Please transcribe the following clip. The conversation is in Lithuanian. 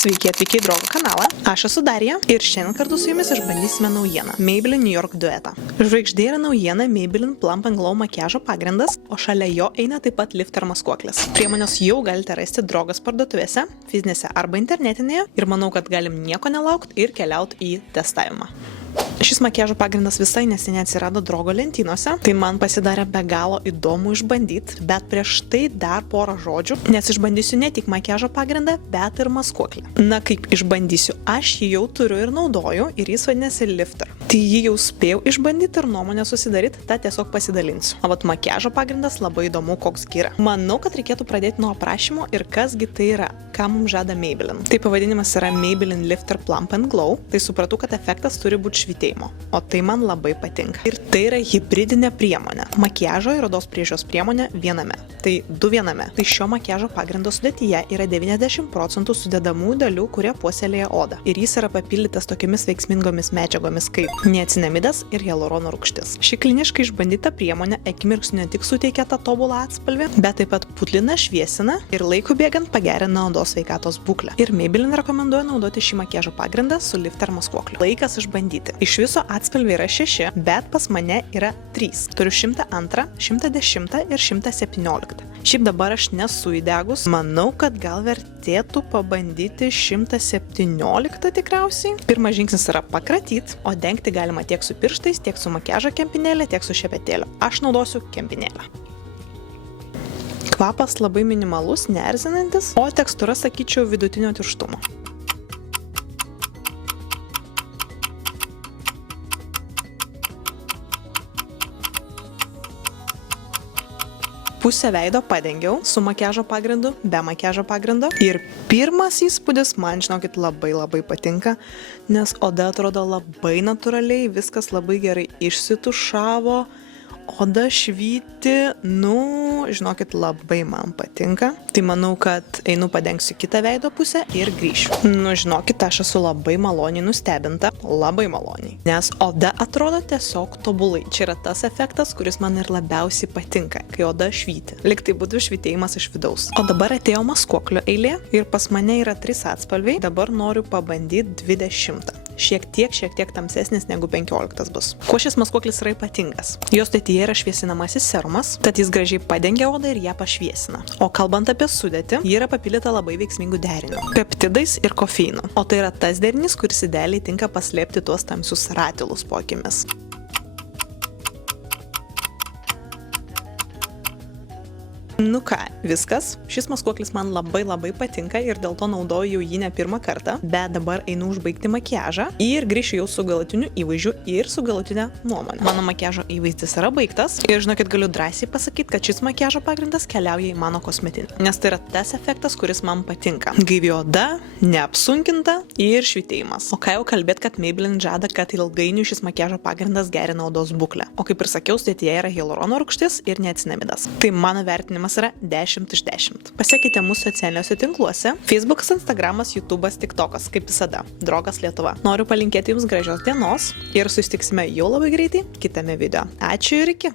Sveiki atvykę į Drogo kanalą. Aš esu Darija ir šiandien kartu su jumis išbandysime naujieną – Maybelline New York duetą. Žvaigždė yra naujiena Maybelline Plump & Glow makiažo pagrindas, o šalia jo eina taip pat lifter maskuoklis. Priemonės jau galite rasti Drogos parduotuvėse, fizinėse arba internetinėje ir manau, kad galim nieko nelaukti ir keliauti į testavimą. Šis makiažo pagrindas visai neseniai atsirado Drogo lentynose, tai man pasidarė be galo įdomu išbandyti, bet prieš tai dar porą žodžių, nes išbandysiu ne tik makiažo pagrindą, bet ir maskuoklį. Na, kaip išbandysiu, aš jį jau turiu ir naudoju ir jis vadinasi lifter. Tai jį jau spėjau išbandyti ir nuomonę susidaryti, tą tiesiog pasidalinsiu. O vat makiažo pagrindas labai įdomu, koks yra. Manau, kad reikėtų pradėti nuo aprašymo ir kasgi tai yra, ką mums žada Maybelline. Tai pavadinimas yra Maybelline Lifter Plump & Glow, tai supratau, kad efektas turi būti švytėjimo, o tai man labai patinka. Ir tai yra hibridinė priemonė. Makiažo ir odos priežiūros priemonė viename. Tai du viename. Tai šio makiažo pagrindo sudėtyje yra 90% sudedamųjų dalių, kurie puoselėja odą. Ir jis yra papildytas tokiamis veiksmingomis medžiagomis kaip niacinamidas ir hialurono rūgštis. Ši kliniškai išbandyta priemonė akimirksniu ne tik suteikia tą tobulą atspalvį, bet taip pat putlina, šviesina ir laiku bėgant pagerina odos sveikatos būklę. Ir Maybelline rekomenduoja naudoti šį makiažo pagrindą su lifter maskuokliu. Laikas išbandyti. Iš viso atspalviai yra 6, bet pas mane yra 3. Turiu 102, 110 ir 117. Šiaip dabar aš nesu įdegus. Manau, kad gal vertėtų pabandyti 117 tikriausiai. Pirmas žingsnis yra pakratyti, o dengti galima tiek su pirštais, tiek su makiažo kempinėlė, tiek su šepetėliu. Aš naudosiu kempinėlę. Kvapas labai minimalus, neerzinantis, o tekstūra, sakyčiau, vidutinio tirštumo. Pusę veido padengiau su makiažo pagrindu, be makiažo pagrindo. Ir pirmas įspūdis man, žinokit, labai patinka, nes oda atrodo labai natūraliai, viskas labai gerai išsitušavo, oda švyti, žinokit, labai man patinka. Tai manau, kad einu padengsiu kitą veido pusę ir grįšiu. Žinokit, aš esu labai maloniai nustebinta, labai maloniai. Nes oda atrodo tiesiog tobulai. Čia yra tas efektas, kuris man ir labiausiai patinka, kai oda švyti. Lyg tai būtų švytėjimas iš vidaus. O dabar atėjo maskuoklio eilė ir pas mane yra 3 atspalviai. Dabar noriu pabandyti 20. Šiek tiek tamsesnis negu 15 bus. Kuo šis maskuoklis yra ypatingas? Jos sudėtyje yra šviesinamasis serumas, tad jis gražiai padengia odą ir ją pašviesina. O kalbant apie sudėtį, ji yra papildyta labai veiksmingų derinių – peptidais ir kofeinu. O tai yra tas derinys, kuris idealiai tinka paslėpti tuos tamsius ratilus po akimis. Ką, viskas. Šis maskuoklis man labai patinka ir dėl to naudoju jau jį ne pirmą kartą, bet dabar einu užbaigti makiažą ir grįšiu jau su galutiniu įvaizdžiu ir su galutinė nuomonė. Mano makiažo įvaizdis yra baigtas ir žinokit, galiu drąsiai pasakyti, kad šis makiažo pagrindas keliauja į mano kosmetinę, nes tai yra tas efektas, kuris man patinka. Gaivi oda, neapsunkinta ir švytėjimas. O ką jau kalbėt, kad Maybelline žada, kad ilgainiui šis makiažo pagrindas gerina odos būklę. O kaip ir sakiau, sudėtyje yra hialurono rūgštis ir niacinamidas. Tai mano vertinimas yra 10 iš 10. Pasiekite mūsų socialiniuose tinkluose – Facebookas, Instagramas, YouTube'as, TikTokas, kaip visada, Drogas Lietuva. Noriu palinkėti jums gražios dienos ir susitiksime jau labai greitai kitame video. Ačiū ir iki!